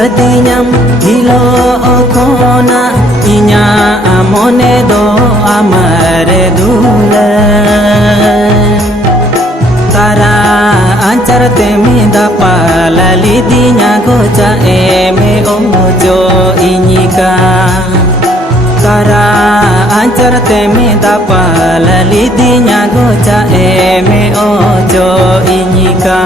Gadinyam hilo okona inya amone do amare dula Tara ancar temi dapala lidinya goja eme ojo inyika Tara ancar temi dapala lidinya goja eme ojo inyika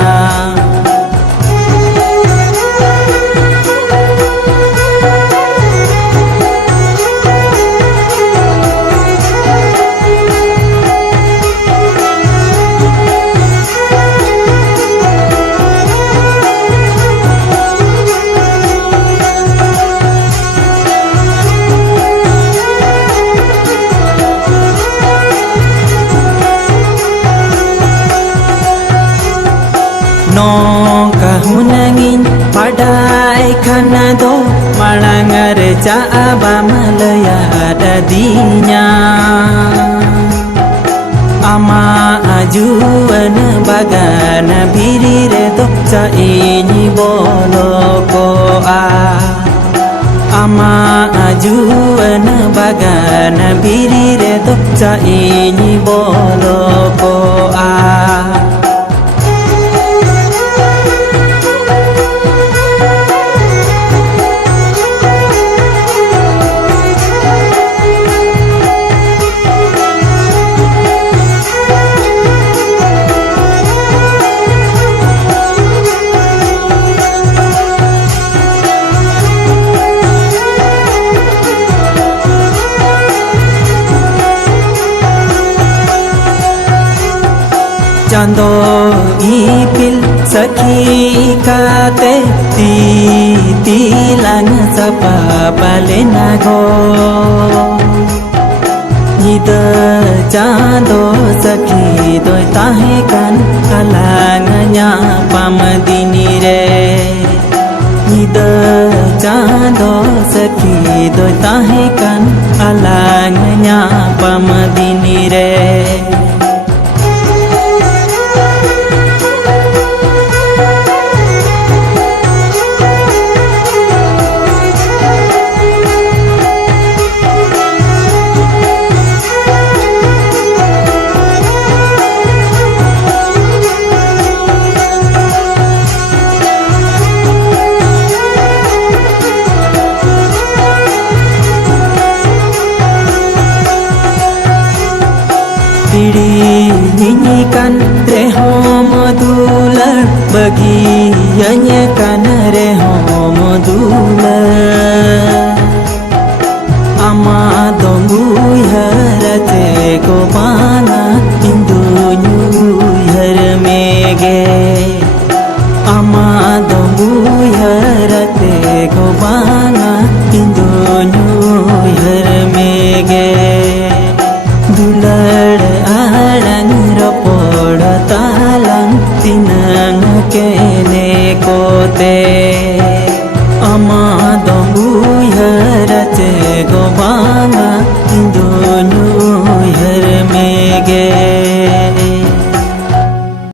Nong kahunangin padai kana do malangar jaaba malaya dadinya ama ajuan bagana birire dokca ini bolo ko a ama ajuan bagana birire dokca ini bolo ko a Chando ipil sakhi kate ti lang sapa balena go Nida chando sakhi doi tahe kan kalangnya pamadini re Nida chando sakhi doi tahe kan kalangnya pamadini re Nyanyikan rehom dular bagi nyanyikan rehom dular ama dombu harate ko bana indunyu har mege ama dombu harate ko bana indunyu har mege dular talang tinang kene kote ama dombu harate go banga